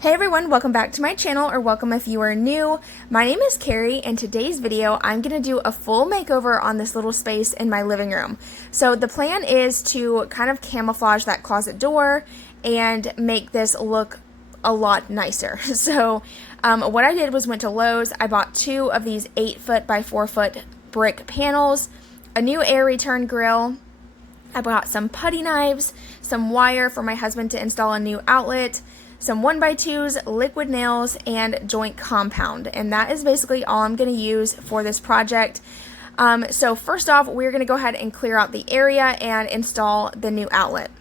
Hey everyone, welcome back to my channel, or welcome if you are new. My name is Carrie, and today's video I'm going to do a full makeover on this little space in my living room. So the plan is to kind of camouflage that closet door and make this look a lot nicer. So what I did was went to Lowe's. I bought two of these 8-foot by 4-foot brick panels, a new air return grill. I bought some putty knives, some wire for my husband to install a new outlet, some 1x2s, liquid nails, and joint compound. And that is basically all I'm going to use for this project. So first off, we're going to go ahead and clear out the area and install the new outlet.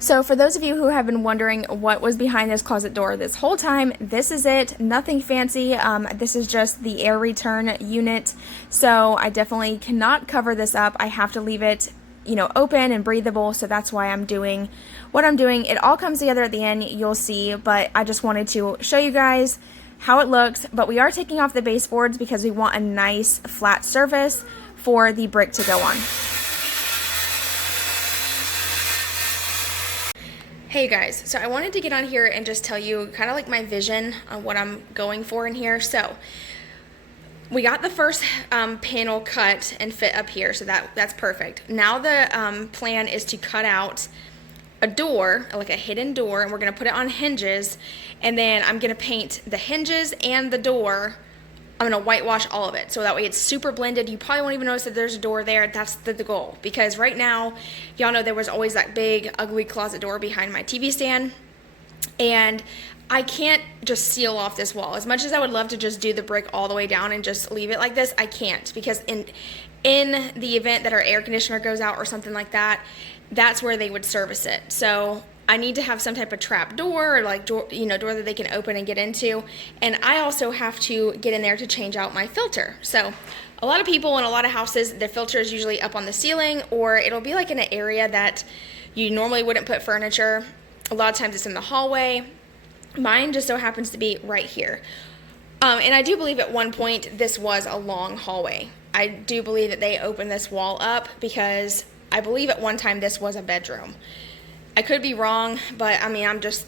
So for those of you who have been wondering what was behind this closet door this whole time, this is it. Nothing fancy. This is just the air return unit. So I definitely cannot cover this up. I have to leave it, open and breathable. So that's why I'm doing what I'm doing. It all comes together at the end, you'll see, but I just wanted to show you guys how it looks. But we are taking off the baseboards because we want a nice flat surface for the brick to go on. Hey guys, so I wanted to get on here and just tell you kind of like my vision on what I'm going for in here. So we got the first panel cut and fit up here, so that's perfect. Now the plan is to cut out a door, like a hidden door, and we're going to put it on hinges, and then I'm going to paint the hinges and the door. I'm going to whitewash all of it, so that way it's super blended. You probably won't even notice that there's a door there. That's the goal, because right now, y'all know there was always that big, ugly closet door behind my TV stand, and I can't just seal off this wall. As much as I would love to just do the brick all the way down and just leave it like this, I can't, because in the event that our air conditioner goes out or something like that, that's where they would service it. So I need to have some type of trap door, or like door that they can open and get into. And I also have to get in there to change out my filter. So a lot of people in a lot of houses, the filter is usually up on the ceiling, or it'll be like in an area that you normally wouldn't put furniture. A lot of times it's in the hallway. Mine just so happens to be right here. And I do believe at one point this was a long hallway. I do believe that they opened this wall up because I believe at one time this was a bedroom. I could be wrong, but I mean, I'm just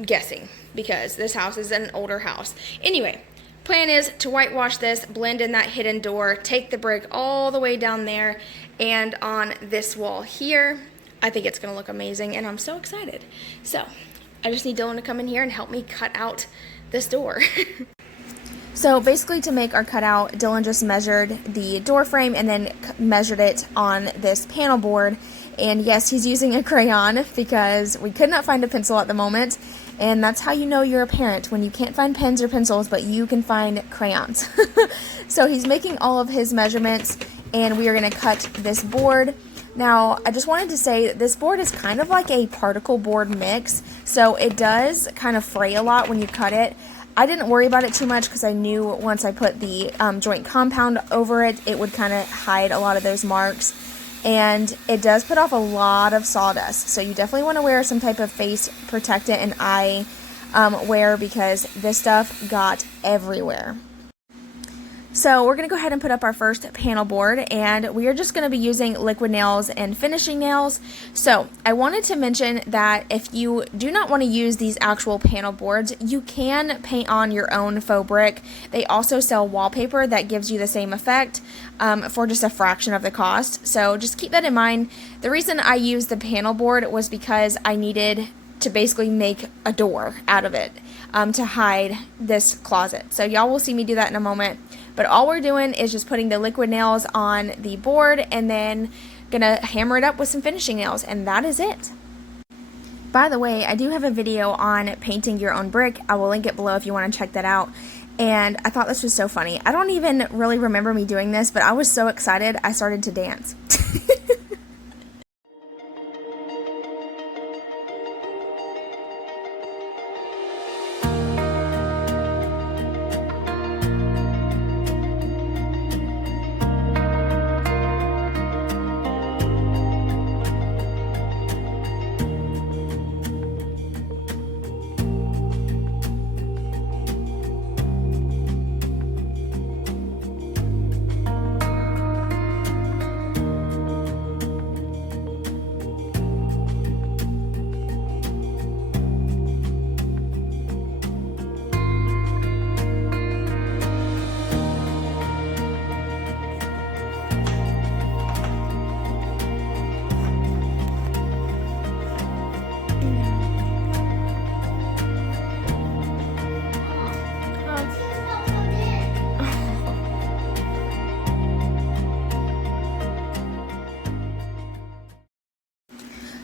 guessing because this house is an older house. Anyway, plan is to whitewash this, blend in that hidden door, take the brick all the way down there and on this wall here. I think it's going to look amazing, and I'm so excited. So I just need Dylan to come in here and help me cut out this door. So basically, to make our cutout, Dylan just measured the door frame and then measured it on this panel board. And yes, he's using a crayon because we could not find a pencil at the moment. And that's how you know you're a parent, when you can't find pens or pencils, but you can find crayons. So he's making all of his measurements, and we are going to cut this board. Now, I just wanted to say that this board is kind of like a particle board mix, so it does kind of fray a lot when you cut it. I didn't worry about it too much because I knew once I put the joint compound over it, it would kind of hide a lot of those marks. And it does put off a lot of sawdust, so you definitely want to wear some type of face protectant and eye wear, because this stuff got everywhere. So we're going to go ahead and put up our first panel board, and we are just going to be using liquid nails and finishing nails. So I wanted to mention that if you do not want to use these actual panel boards, you can paint on your own faux brick. They also sell wallpaper that gives you the same effect for just a fraction of the cost. So just keep that in mind. The reason I used the panel board was because I needed to basically make a door out of it to hide this closet. So y'all will see me do that in a moment. But all we're doing is just putting the liquid nails on the board and then gonna hammer it up with some finishing nails, and that is it. By the way, I do have a video on painting your own brick. I will link it below if you want to check that out. and I thought this was so funny. I don't even really remember me doing this, but I was so excited I started to dance.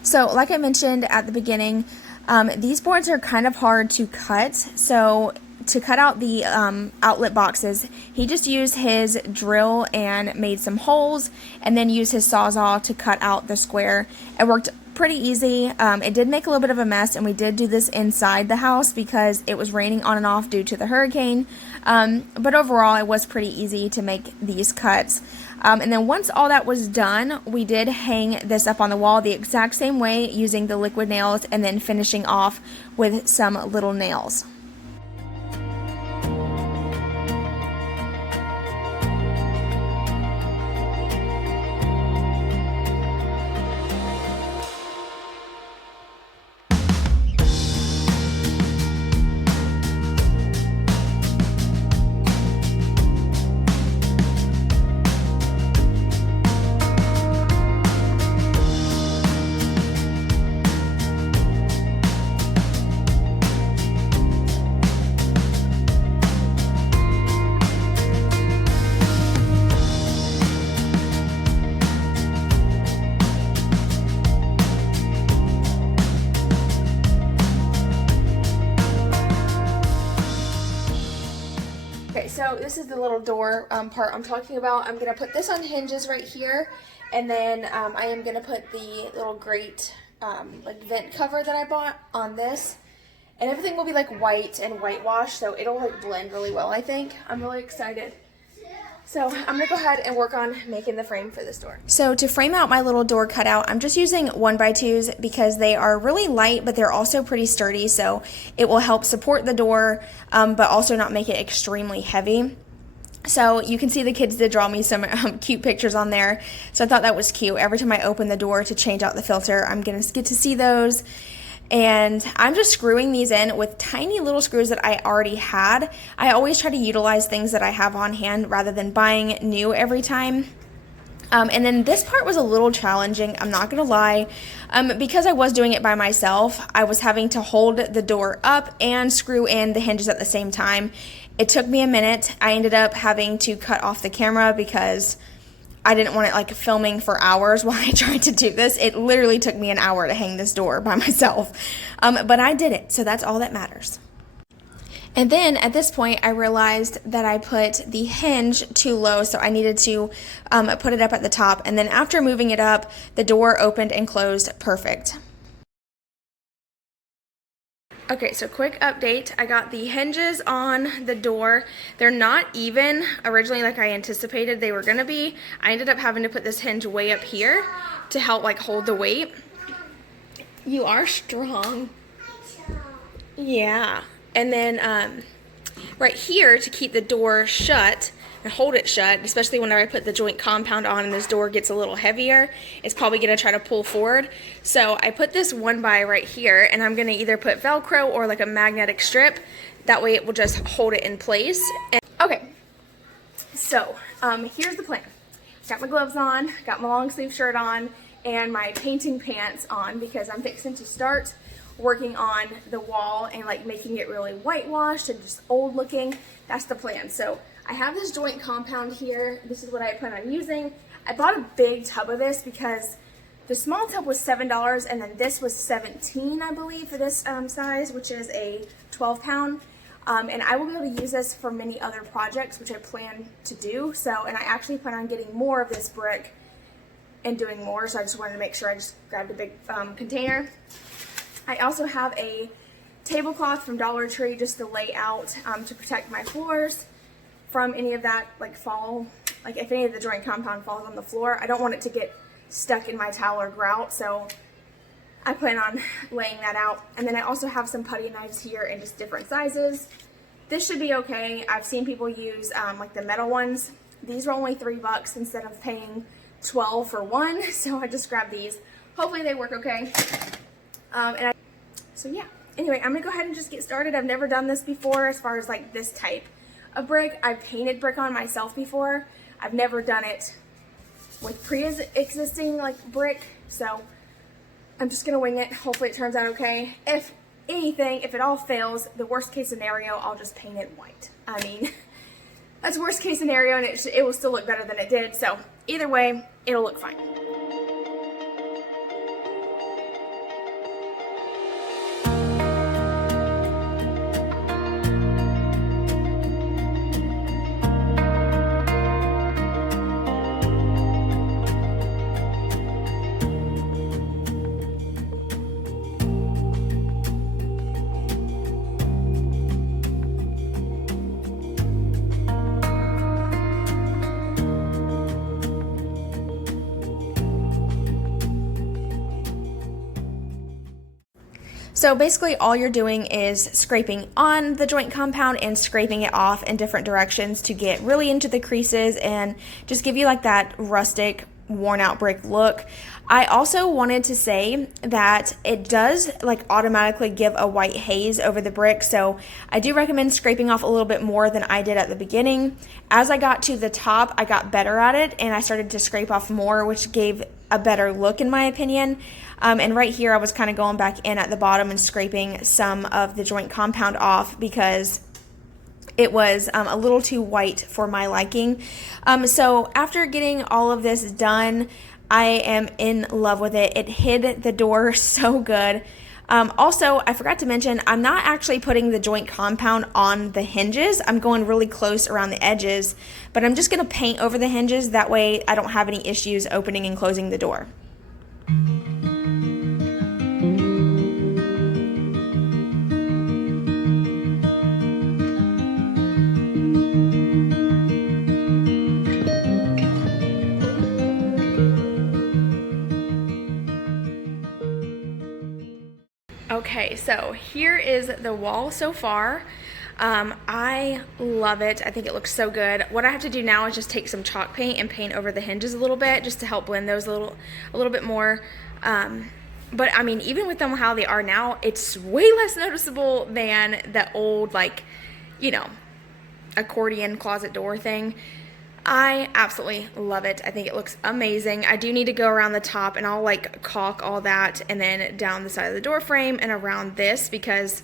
So like I mentioned at the beginning, these boards are kind of hard to cut. So to cut out the outlet boxes, he just used his drill and made some holes, and then used his Sawzall to cut out the square. It worked pretty easy. It did make a little bit of a mess, and we did do this inside the house because it was raining on and off due to the hurricane. But overall, it was pretty easy to make these cuts. And then once all that was done, we did hang this up on the wall the exact same way, using the liquid nails and then finishing off with some little nails. Okay, so this is the little door part I'm talking about. I'm going to put this on hinges right here, and then I am going to put the little grate like vent cover that I bought on this, and everything will be like white and whitewashed, so it'll like blend really well, I think. I'm really excited. So I'm going to go ahead and work on making the frame for this door. So to frame out my little door cutout, I'm just using 1x2s because they are really light, but they're also pretty sturdy, so it will help support the door, but also not make it extremely heavy. So you can see the kids did draw me some cute pictures on there, so I thought that was cute. Every time I open the door to change out the filter, I'm going to get to see those. And I'm just screwing these in with tiny little screws that I already had. I always try to utilize things that I have on hand rather than buying new every time. And then this part was a little challenging, I'm not gonna lie. Because I was doing it by myself, I was having to hold the door up and screw in the hinges at the same time. It took me a minute. I ended up having to cut off the camera because I didn't want it like filming for hours while I tried to do this. It literally took me an hour to hang this door by myself. But I did it, so that's all that matters. And then at this point, I realized that I put the hinge too low, so I needed to put it up at the top. And then after moving it up, the door opened and closed perfect. Okay, so quick update. I got the hinges on the door. They're not even originally like I anticipated they were gonna be. I ended up having to put this hinge way up here to help like hold the weight. You are strong. Yeah. And then right here to keep the door shut and hold it shut, especially whenever I put the joint compound on and this door gets a little heavier, it's probably gonna try to pull forward. So I put this 1x right here, and I'm gonna either put Velcro or like a magnetic strip. That way it will just hold it in place. And, okay, so here's the plan. Got my gloves on, got my long sleeve shirt on, and my painting pants on because I'm fixing to start working on the wall and like making it really whitewashed and just old looking. That's the plan. So I have this joint compound here. This is what I plan on using. I bought a big tub of this because the small tub was $7 and then this was $17, I believe, for this size, which is a 12 pound. And I will be able to use this for many other projects, which I plan to do. So, and I actually plan on getting more of this brick and doing more. So I just wanted to make sure I just grabbed a big container. I also have a tablecloth from Dollar Tree just to lay out to protect my floors from any of that like fall, like if any of the joint compound falls on the floor. I don't want it to get stuck in my tile or grout, so I plan on laying that out. And then I also have some putty knives here in just different sizes. This should be okay. I've seen people use like the metal ones. These were only $3 instead of paying $12 for one, so I just grabbed these. Hopefully they work okay. So yeah, anyway, I'm gonna go ahead and just get started. I've never done this before as far as like this type of brick. I've painted brick on myself before. I've never done it with pre-existing like brick, so I'm just gonna wing it. Hopefully it turns out okay. If anything, if it all fails, the worst case scenario, I'll just paint it white. I mean, that's worst case scenario, and it will still look better than it did. So either way, it'll look fine. So basically all you're doing is scraping on the joint compound and scraping it off in different directions to get really into the creases and just give you like that rustic, worn out brick look. I also wanted to say that it does like automatically give a white haze over the brick, so I do recommend scraping off a little bit more than I did at the beginning. As I got to the top, I got better at it and I started to scrape off more, which gave a better look in my opinion. And right here I was kind of going back in at the bottom and scraping some of the joint compound off because it was a little too white for my liking. So after getting all of this done, I am in love with it. It hid the door so good. Also, I forgot to mention, I'm not actually putting the joint compound on the hinges. I'm going really close around the edges, but I'm just going to paint over the hinges. That way I don't have any issues opening and closing the door. Okay, so here is the wall so far. I love it. I think it looks so good. What I have to do now is just take some chalk paint and paint over the hinges a little bit just to help blend those a little bit more. But I mean, even with them how they are now, it's way less noticeable than the old, like, you know, accordion closet door thing. I absolutely love it. I think it looks amazing. I do need to go around the top and I'll like caulk all that and then down the side of the door frame and around this because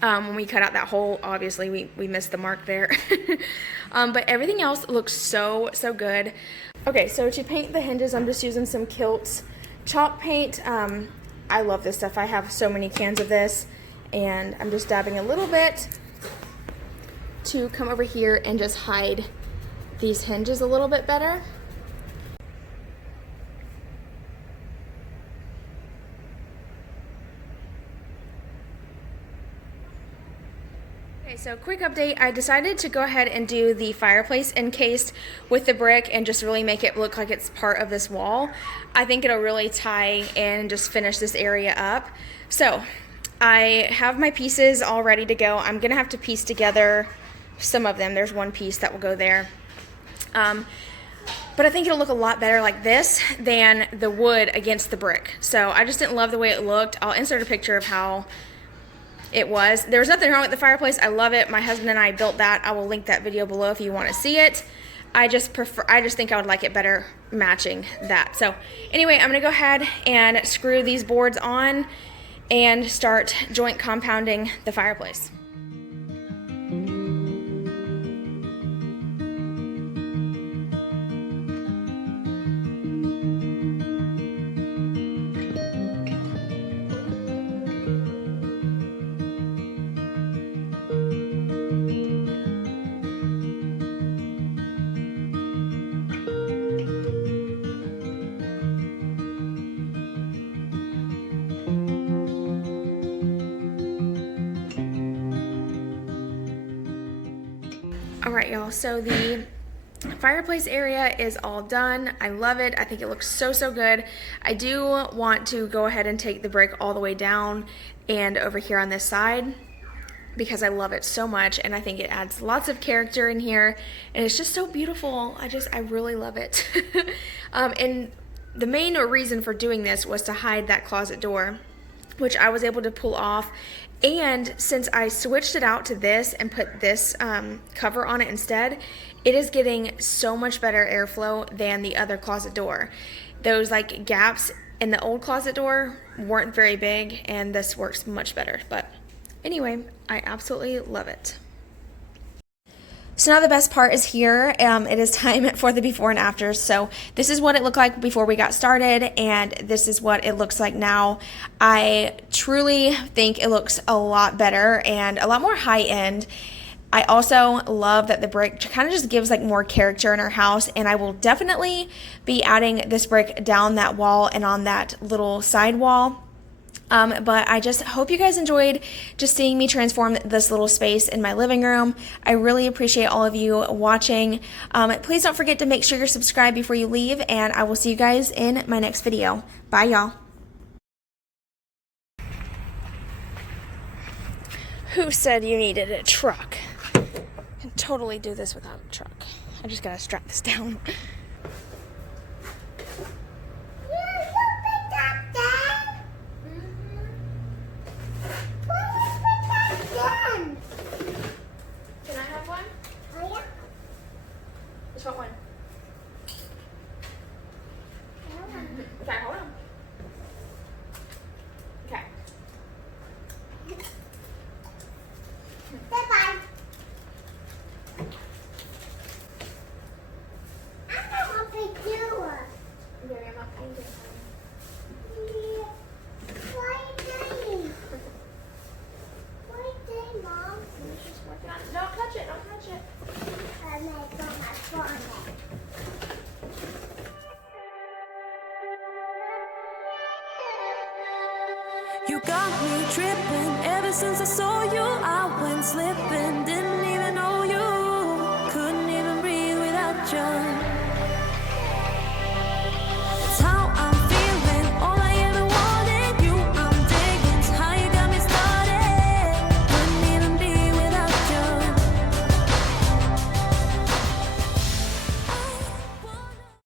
when we cut out that hole, obviously we missed the mark there. But everything else looks so good. Okay, so to paint the hinges, I'm just using some Kilt's chalk paint. I love this stuff. I have so many cans of this and I'm just dabbing a little bit to come over here and just hide these hinges a little bit better. Okay, so quick update. I decided to go ahead and do the fireplace encased with the brick and just really make it look like it's part of this wall. I think it'll really tie in and just finish this area up. So I have my pieces all ready to go. I'm gonna have to piece together some of them. There's one piece that will go there. But I think it'll look a lot better like this than the wood against the brick. So I just didn't love the way it looked. I'll insert a picture of how it was. There was nothing wrong with the fireplace. I love it. My husband and I built that. I will link that video below if you want to see it. I just think I would like it better matching that. So anyway, I'm gonna go ahead and screw these boards on and start joint compounding the fireplace. All right, y'all, so the fireplace area is all done. I love it. I think it looks so, so good. I do want to go ahead and take the brick all the way down and over here on this side because I love it so much, and I think it adds lots of character in here, and it's just so beautiful. I really love it. And the main reason for doing this was to hide that closet door, which I was able to pull off. And since I switched it out to this and put this cover on it instead, it is getting so much better airflow than the other closet door. Those like gaps in the old closet door weren't very big, and this works much better. But anyway, I absolutely love it. So now the best part is here. It is time for the before and after. So this is what it looked like before we got started, and this is what it looks like now. I truly think it looks a lot better and a lot more high end. I also love that the brick kind of just gives like more character in our house, and I will definitely be adding this brick down that wall and on that little side wall. But I just hope you guys enjoyed just seeing me transform this little space in my living room. I really appreciate all of you watching. Please don't forget to make sure you're subscribed before you leave, and I will see you guys in my next video. Bye, y'all. Who said you needed a truck? I can totally do this without a truck. I just gotta strap this down. Can I have one? Oh, yeah. Which one? Okay, hold on. Okay. Bye-bye. I'm not helping you. Very much. Why are you doing? What are you doing, Mom? Just working on it. Don't touch it. Don't touch it. I'm going to go have fun. You got me tripping. Ever since I saw you, I went slipping. Didn't